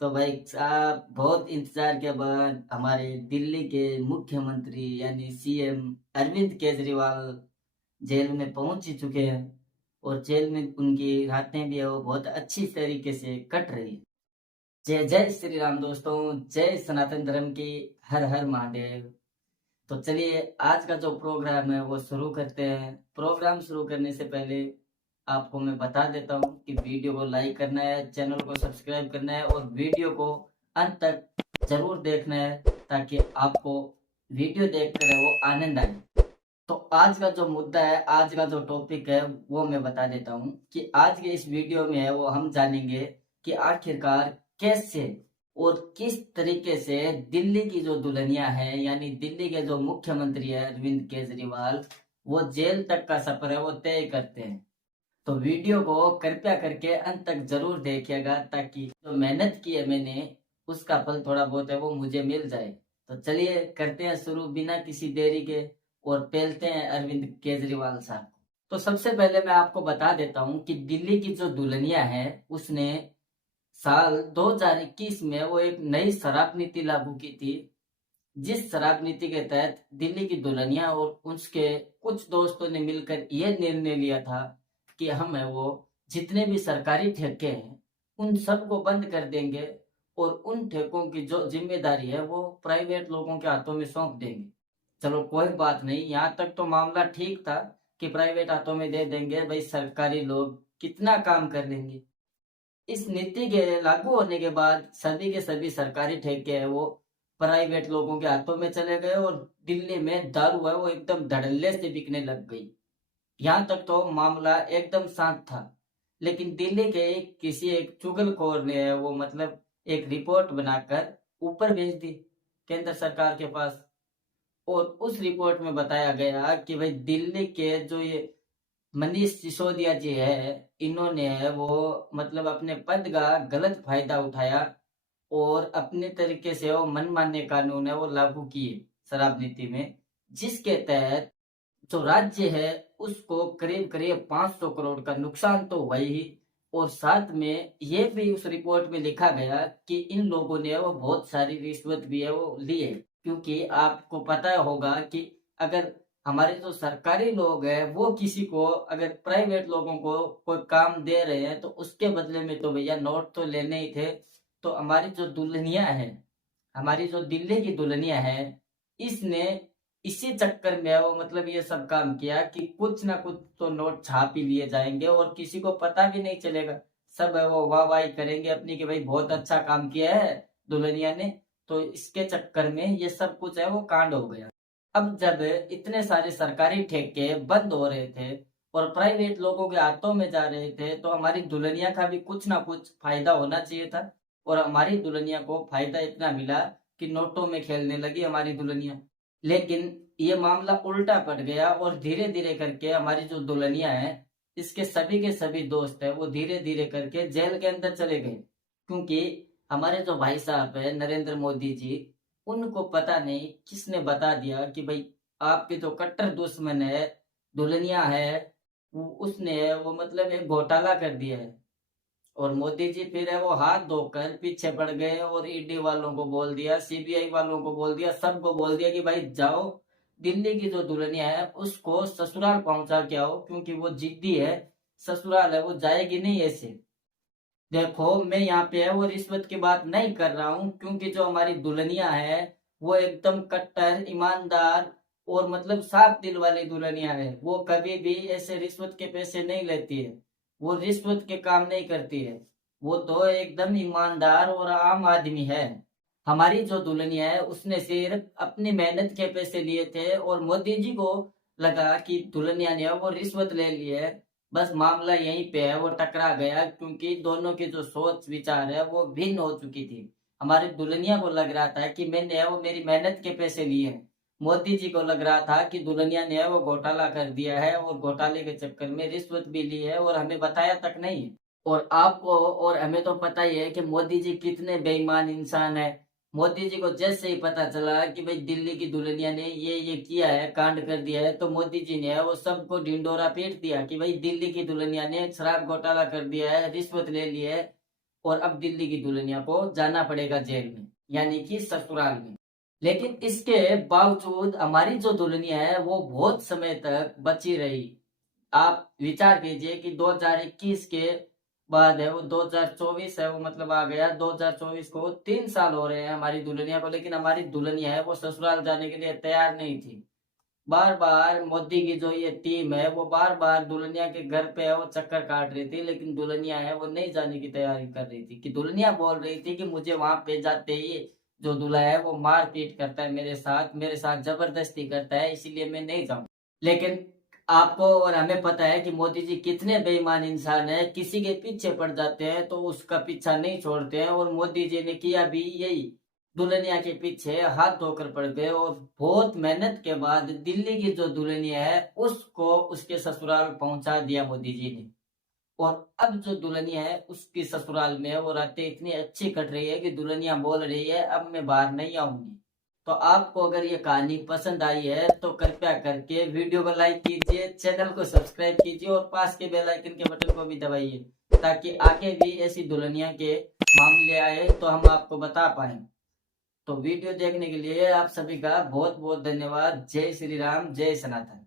तो भाई साहब बहुत इंतजार के बाद हमारे दिल्ली के मुख्यमंत्री यानी सीएम अरविंद केजरीवाल जेल में पहुंच ही चुके हैं। और जेल में उनकी रातें भी है वो बहुत अच्छी तरीके से कट रही है। जय जय श्री राम दोस्तों। जय सनातन धर्म की। हर हर महादेव। तो चलिए आज का जो प्रोग्राम है वो शुरू करते हैं। प्रोग्राम शुरू करने से पहले आपको मैं बता देता हूँ कि वीडियो को लाइक करना है, चैनल को सब्सक्राइब करना है और वीडियो को अंत तक जरूर देखना है ताकि आपको वीडियो देखकर है वो आनंद आए। तो आज का जो मुद्दा है, आज का जो टॉपिक है वो मैं बता देता हूँ कि आज के इस वीडियो में है वो हम जानेंगे कि आखिरकार कैसे और किस तरीके से दिल्ली की जो दुल्हनिया है यानी दिल्ली के जो मुख्यमंत्री है अरविंद केजरीवाल वो जेल तक का सफर है वो तय करते हैं। तो वीडियो को कृपया करके अंत तक जरूर देखिएगा ताकि जो मेहनत की है मैंने उसका फल थोड़ा बहुत है वो मुझे मिल जाए। तो चलिए करते हैं शुरू बिना किसी देरी के और पेलते हैं अरविंद केजरीवाल साहब को। तो सबसे पहले मैं आपको बता देता हूँ कि दिल्ली की जो दुल्हनिया है उसने साल 2021 में वो एक नई शराब नीति लागू की थी। जिस शराब नीति के तहत दिल्ली की दुल्हनिया और उसके कुछ दोस्तों ने मिलकर यह निर्णय लिया था कि हम है वो जितने भी सरकारी ठेके हैं उन सबको बंद कर देंगे और उन ठेकों की जो जिम्मेदारी है वो प्राइवेट लोगों के हाथों में सौंप देंगे। चलो कोई बात नहीं, यहाँ तक तो मामला ठीक था कि प्राइवेट हाथों में दे देंगे, भाई सरकारी लोग कितना काम कर लेंगे। इस नीति के लागू होने के बाद सभी के सभी सरकारी ठेके हैं वो प्राइवेट लोगों के हाथों में चले गए और दिल्ली में दारू है वो एकदम धड़ल्ले से बिकने लग गई। यहाँ तक तो मामला एकदम शांत था। लेकिन दिल्ली के किसी एक चुगलखोर ने है वो मतलब एक रिपोर्ट बनाकर ऊपर भेज दी केंद्र सरकार के पास। और उस रिपोर्ट में बताया गया कि भाई दिल्ली के जो ये मनीष सिसोदिया जी है इन्होंने है वो मतलब अपने पद का गलत फायदा उठाया और अपने तरीके से वो मनमाने कानून है वो लागू किए शराब नीति में, जिसके तहत जो राज्य है उसको करीब करीब 500 करोड़ का नुकसान तो हुआ ही। और साथ में ये भी उस रिपोर्ट में लिखा गया कि इन लोगों ने वो बहुत सारी रिश्वत भी है वो ली है। क्योंकि आपको पता होगा कि अगर हमारे जो सरकारी लोग हैं वो किसी को अगर प्राइवेट लोगों को कोई काम दे रहे हैं तो उसके बदले में तो भैया नोट तो लेने ही थे। तो हमारी जो दुल्हनिया है, हमारी जो दिल्ली की दुल्हनिया है, इसने इसी चक्कर में वो मतलब ये सब काम किया कि कुछ ना कुछ तो नोट छाप ही लिए जाएंगे और किसी को पता भी नहीं चलेगा। सब है वो वाह वाही करेंगे अपनी कि भाई बहुत अच्छा काम किया है दुल्हनिया ने। तो इसके चक्कर में ये सब कुछ है वो कांड हो गया। अब जब इतने सारे सरकारी ठेके बंद हो रहे थे और प्राइवेट लोगों के हाथों में जा रहे थे तो हमारी दुल्हनिया का भी कुछ ना कुछ फायदा होना चाहिए था। और हमारी दुल्हनिया को फायदा इतना मिला कि नोटों में खेलने लगी हमारी दुल्हनिया। लेकिन ये मामला उल्टा पड़ गया और धीरे धीरे करके हमारी जो दुल्हनिया है इसके सभी के सभी दोस्त है वो धीरे धीरे करके जेल के अंदर चले गए। क्योंकि हमारे जो भाई साहब है नरेंद्र मोदी जी, उनको पता नहीं किसने बता दिया कि भाई आपके जो कट्टर दुश्मन है दुल्हनिया है उसने वो मतलब एक घोटाला कर दिया है। और मोदी जी फिर है वो हाथ धोकर पीछे पड़ गए और ईडी वालों को बोल दिया, सीबीआई वालों को बोल दिया, सबको बोल दिया कि भाई जाओ दिल्ली की जो दुल्हनिया है उसको ससुराल पहुंचा के आओ क्योंकि वो जिद्दी है। ससुराल है वो जाएगी नहीं ऐसे। देखो मैं यहाँ पे है वो रिश्वत की बात नहीं कर रहा हूँ क्योंकि जो हमारी दुल्हनिया है वो एकदम कट्टर ईमानदार और मतलब साफ दिल वाली दुल्हनिया है। वो कभी भी ऐसे रिश्वत के पैसे नहीं लेती है, वो रिश्वत के काम नहीं करती है। वो तो एकदम ईमानदार और आम आदमी है। हमारी जो दुल्हनिया है उसने सिर्फ अपनी मेहनत के पैसे लिए थे और मोदी जी को लगा कि दुल्हनिया ने वो रिश्वत ले ली है। बस मामला यहीं पे है वो टकरा गया क्योंकि दोनों की जो सोच विचार है वो भिन्न हो चुकी थी। हमारी दुल्हनिया को लग रहा था कि मैंने वो मेरी मेहनत के पैसे लिए हैं। मोदी जी को लग रहा था कि दुल्हनिया ने वो घोटाला कर दिया है और घोटाले के चक्कर में रिश्वत भी ली है और हमें बताया तक नहीं है। और आपको और हमें तो पता ही है कि मोदी जी कितने बेईमान इंसान है। मोदी जी को जैसे ही पता चला कि भाई दिल्ली की दुल्हनिया ने ये किया है कांड कर दिया है तो मोदी जी ने वो सबको ढिंडोरा पीट दिया कि भाई दिल्ली की दुल्हनिया ने शराब घोटाला कर दिया है, रिश्वत ले ली है। और अब दिल्ली की दुल्हनिया को जाना पड़ेगा जेल में, यानी कि ससुराल में। लेकिन इसके बावजूद हमारी जो दुल्हनिया है वो बहुत समय तक बची रही। आप विचार कीजिए कि 2021 के बाद है वो 2024 है, वो मतलब आ गया 2024 को 3 साल हो रहे हैं हमारी दुल्हनिया को, लेकिन हमारी दुल्हनिया है वो ससुराल जाने के लिए तैयार नहीं थी। बार बार मोदी की जो ये टीम है वो बार बार दुल्हनिया के घर पे है वो चक्कर काट रही थी, लेकिन दुल्हनिया है वो नहीं जाने की तैयारी कर रही थी। कि दुल्हनिया बोल रही थी कि मुझे वहां पे जाते ही जो दूल्हा है वो मारपीट करता है मेरे साथ जबरदस्ती करता है, इसीलिए मैं नहीं जाऊँ। लेकिन आपको और हमें पता है कि मोदी जी कितने बेईमान इंसान है, किसी के पीछे पड़ जाते हैं तो उसका पीछा नहीं छोड़ते हैं, और मोदी जी ने किया भी यही, दुल्हनिया के पीछे हाथ धोकर पड़ गए और बहुत मेहनत के बाद दिल्ली की जो दुल्हनिया है उसको उसके ससुराल पहुंचा दिया मोदी जी ने। और अब जो दुल्हनिया है उसकी ससुराल में वो रातें इतनी अच्छी कट रही है कि दुल्हनिया बोल रही है अब मैं बाहर नहीं आऊंगी। तो आपको अगर ये कहानी पसंद आई है तो कृपया करके वीडियो को लाइक कीजिए, चैनल को सब्सक्राइब कीजिए और पास के बेल आइकन के बटन को भी दबाइए, ताकि आगे भी ऐसी दुल्हनिया के मामले आए तो हम आपको बता पाए। तो वीडियो देखने के लिए आप सभी का बहुत बहुत धन्यवाद। जय श्री राम, जय सनातन।